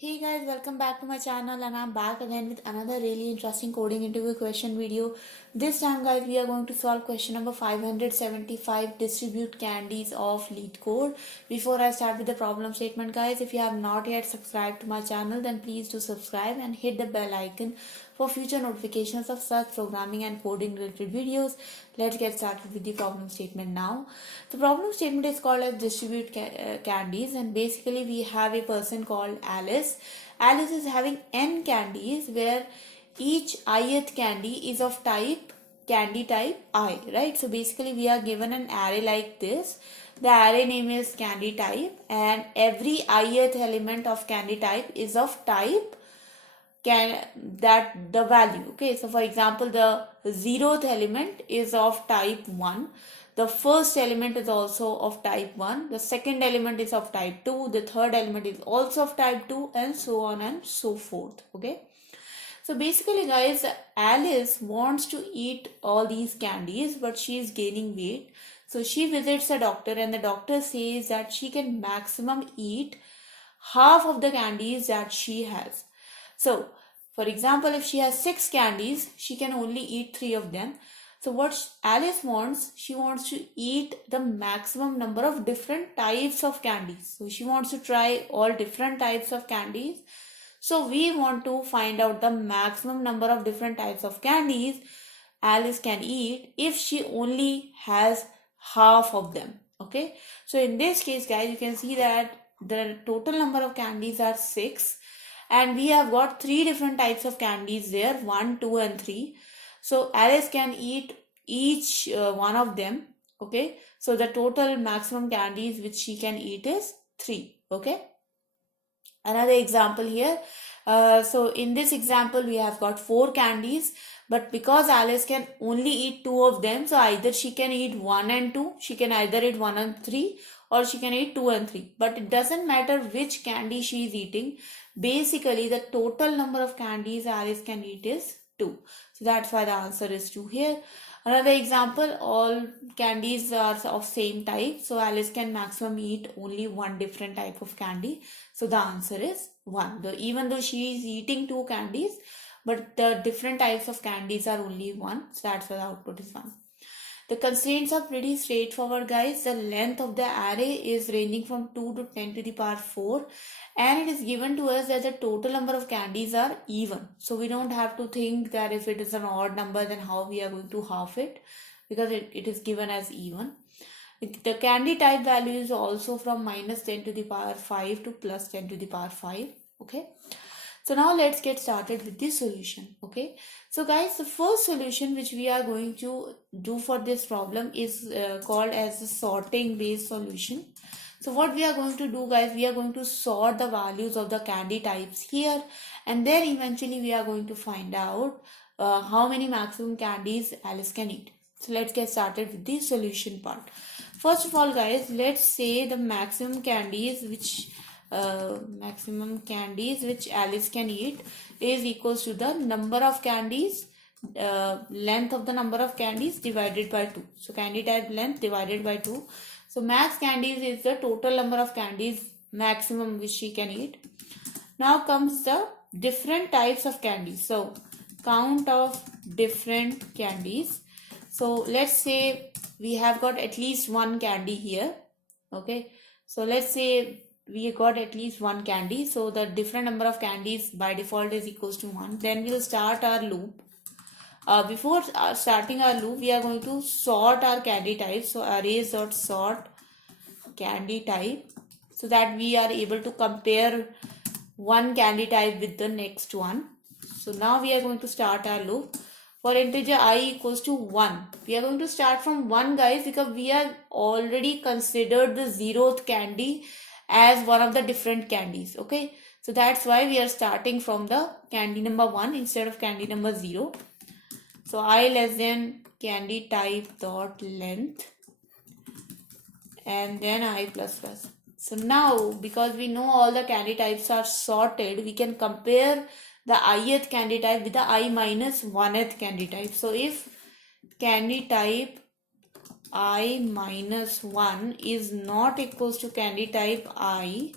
Hey guys, welcome back to my channel and I'm back again with another really interesting coding interview question video. This time guys, we are going to solve question number 575, distribute candies of Leetcode. Before I start with the problem statement guys, if you have not yet subscribed to my channel, then please do subscribe and hit the bell icon for future notifications of such programming and coding related videos. Let's get started with the problem statement now. The problem statement is called as distribute candies, and basically we have a person called Alice. Alice is having n candies where each ith candy is of candy type I, right? So basically we are given an array like this. The array name is candy type and every ith element of candy type is of type the value. Okay, so for example, the 0th element is of type 1. The first element is also of type 1. The second element is of type 2. The third element is also of type 2, and so on and so forth. Okay. So basically guys, Alice wants to eat all these candies, but she is gaining weight. So she visits a doctor and the doctor says that she can maximum eat half of the candies that she has. So, for example, if she has 6 candies, she can only eat 3 of them. So what Alice wants, she wants to eat the maximum number of different types of candies. So she wants to try all different types of candies. So we want to find out the maximum number of different types of candies Alice can eat if she only has half of them. Okay. So in this case, guys, you can see that the total number of candies are 6. And we have got 3 different types of candies there, 1, 2 and 3. So Alice can eat each one of them. Okay. So the total maximum candies which she can eat is 3. Okay. Another example here. So in this example, we have got 4 candies. But because Alice can only eat 2 of them, so either she can eat 1 and 2. She can either eat 1 and 3 or she can eat 2 and 3. But it doesn't matter which candy she is eating. Basically, the total number of candies Alice can eat is 2. So that's why the answer is 2 here. Another example, all candies are of same type. So Alice can maximum eat only one different type of candy. So the answer is 1. Even though she is eating 2 candies, but the different types of candies are only 1. So that's why the output is 1. The constraints are pretty straightforward guys. The length of the array is ranging from 2 to 10 to the power 4 and it is given to us that the total number of candies are even. So we don't have to think that if it is an odd number then how we are going to half it, because it is given as even. The candy type value is also from minus 10 to the power 5 to plus 10 to the power 5. Okay. So now let's get started with the solution. Okay. So guys, the first solution which we are going to do for this problem is called as the sorting based solution. So what we are going to do guys, we are going to sort the values of the candy types here, and then eventually we are going to find out how many maximum candies Alice can eat. So let's get started with the solution part. First of all guys, let's say the maximum candies which Alice can eat is equals to the number of candies, length of the number of candies divided by 2. So candy type length divided by 2. So max candies is the total number of candies maximum which she can eat. Now comes the different types of candies. So count of different candies. So let's say we have got at least one candy here. Okay. So let's say we got at least one candy. So the different number of candies by default is equals to 1. Then we'll start our loop. Before starting our loop, we are going to sort our candy types. So arrays.sort candy type, so that we are able to compare one candy type with the next one. So now we are going to start our loop. For integer I equals to 1, we are going to start from 1 guys, because we are already considered the 0th candy as one of the different candies. Okay, so that's why we are starting from the candy number 1 instead of candy number 0. So I less than candy type dot length and then I plus plus. So now because we know all the candy types are sorted, we can compare the ith candy type with the I minus 1th candy type. So if candy type I minus 1 is not equals to candy type I,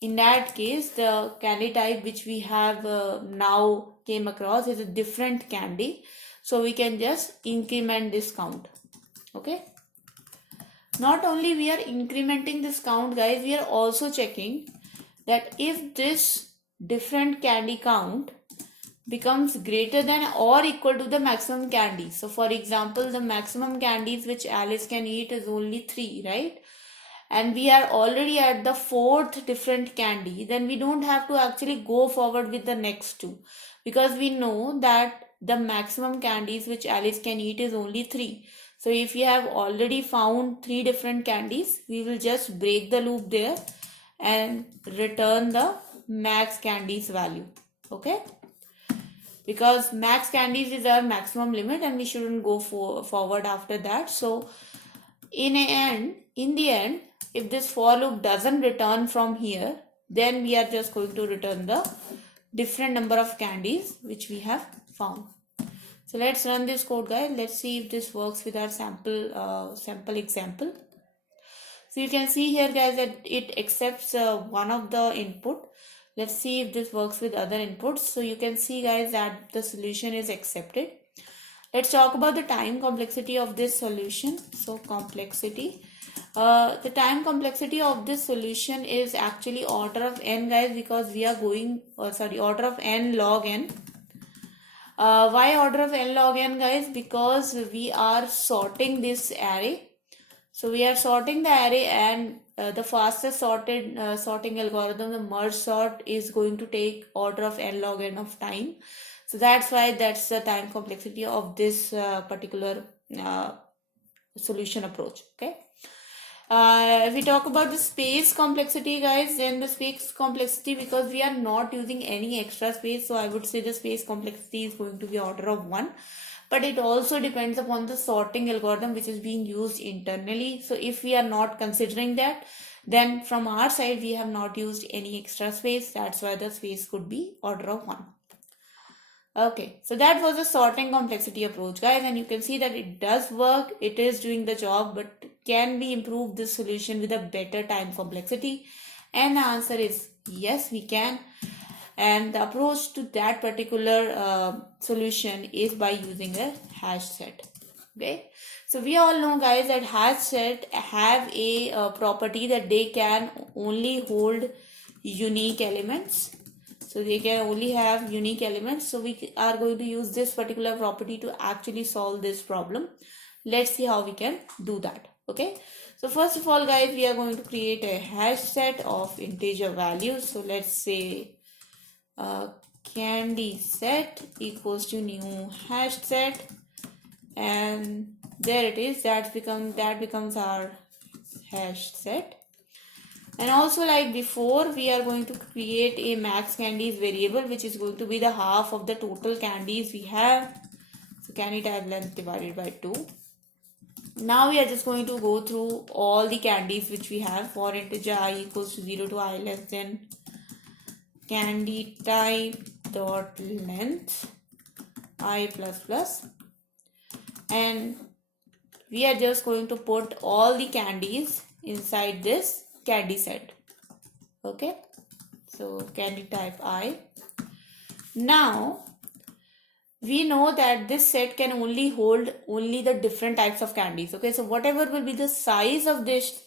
in that case, the candy type which we have now came across is a different candy. So we can just increment this count. Okay. Not only we are incrementing this count, guys, we are also checking that if this different candy count becomes greater than or equal to the maximum candy. So for example, the maximum candies which Alice can eat is only 3, right? And we are already at the 4th different candy, then we don't have to actually go forward with the next 2, because we know that the maximum candies which Alice can eat is only 3. So if we have already found 3 different candies, we will just break the loop there and return the max candies value. Okay, because max candies is our maximum limit and we shouldn't go forward after that. So in the end, if this for loop doesn't return from here, then we are just going to return the different number of candies which we have found. So let's run this code, guys. Let's see if this works with our sample example. So you can see here, guys, that it accepts one of the input. Let's see if this works with other inputs. So you can see, guys, that the solution is accepted. Let's talk about the time complexity of this solution. So complexity. The time complexity of this solution is actually order of n, guys, because we are going, order of n log n. Why order of n log n, guys? Because we are sorting this array. So we are sorting the array, and the fastest sorting algorithm, the merge sort, is going to take order of n log n of time. So that's why that's the time complexity of this particular solution approach. Okay. If we talk about the space complexity, guys, then the space complexity, because we are not using any extra space, so I would say the space complexity is going to be order of 1. But it also depends upon the sorting algorithm which is being used internally. So if we are not considering that, then from our side we have not used any extra space. That's why the space could be order of 1. Okay, so that was the sorting complexity approach, guys, and you can see that it does work. It is doing the job, but can we improve this solution with a better time complexity? And the answer is yes, we can. And the approach to that particular solution is by using a Hashset. Okay, so we all know, guys, that Hashset have a property that they can only hold unique elements. So they can only have unique elements. So we are going to use this particular property to actually solve this problem. Let's see how we can do that. Okay. So first of all, guys, we are going to create a hash set of integer values. So let's say candy set equals to new hash set, and there it is. That becomes our hash set. And also, like before, we are going to create a max candies variable, which is going to be the half of the total candies we have. So candy type length divided by 2. Now we are just going to go through all the candies which we have for integer I equals to 0 to I less than candy type dot length I plus plus, and we are just going to put all the candies inside this candy set. Okay, so candy type I. Now we know that this set can only hold only the different types of candies. Okay, so whatever will be the size of this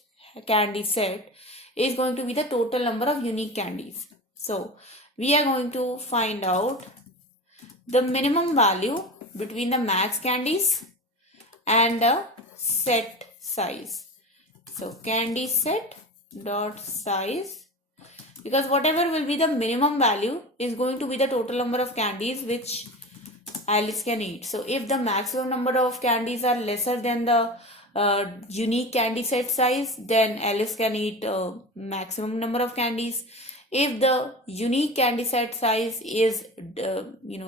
candy set is going to be the total number of unique candies. So we are going to find out the minimum value between the max candies and the set size. So candy set dot size, because whatever will be the minimum value is going to be the total number of candies which Alice can eat. So if the maximum number of candies are lesser than the unique candy set size, then Alice can eat maximum number of candies. If the unique candy set size is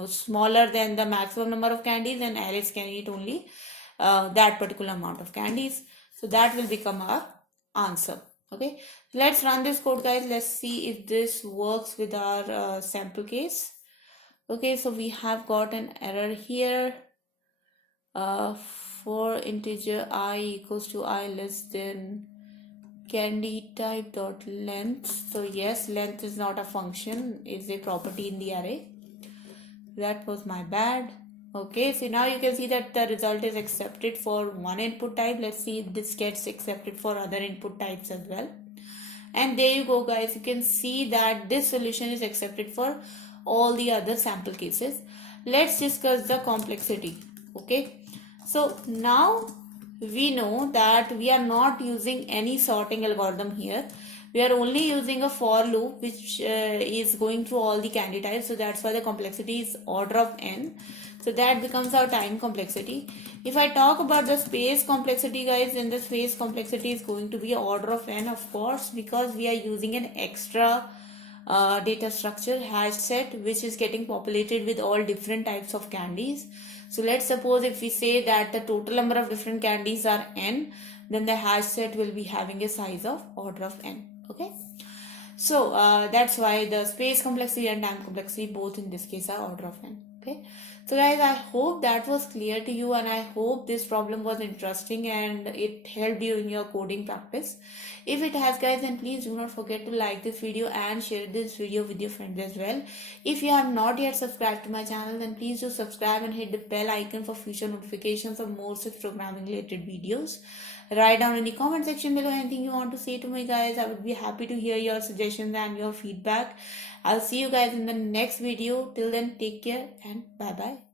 smaller than the maximum number of candies, then Alice can eat only that particular amount of candies. So that will become our answer. Okay, let's run this code, guys. Let's see if this works with our sample case. Okay, so we have got an error here. For integer I equals to I less than candy type dot length. So yes, length is not a function, it's a property in the array. That was my bad. Okay, so now you can see that the result is accepted for one input type. Let's see if this gets accepted for other input types as well. And there you go, guys. You can see that this solution is accepted for all the other sample cases. Let's discuss the complexity. Okay, so now we know that we are not using any sorting algorithm here. We are only using a for loop which is going through all the candy types. So that's why the complexity is order of n. So that becomes our time complexity. If I talk about the space complexity, guys, then the space complexity is going to be order of n, of course, because we are using an extra data structure Hashset which is getting populated with all different types of candies. So let's suppose if we say that the total number of different candies are n, then the Hashset will be having a size of order of n. Okay, so that's why the space complexity and time complexity both in this case are order of n. Okay, so guys, I hope that was clear to you, and I hope this problem was interesting and it helped you in your coding practice. If it has, guys, then please do not forget to like this video and share this video with your friends as well. If you have not yet subscribed to my channel, then please do subscribe and hit the bell icon for future notifications of more such programming related videos. Write down in the comment section below anything you want to say to me, guys. I would be happy to hear your suggestions and your feedback. I'll see you guys in the next video. Till then, take care and bye bye.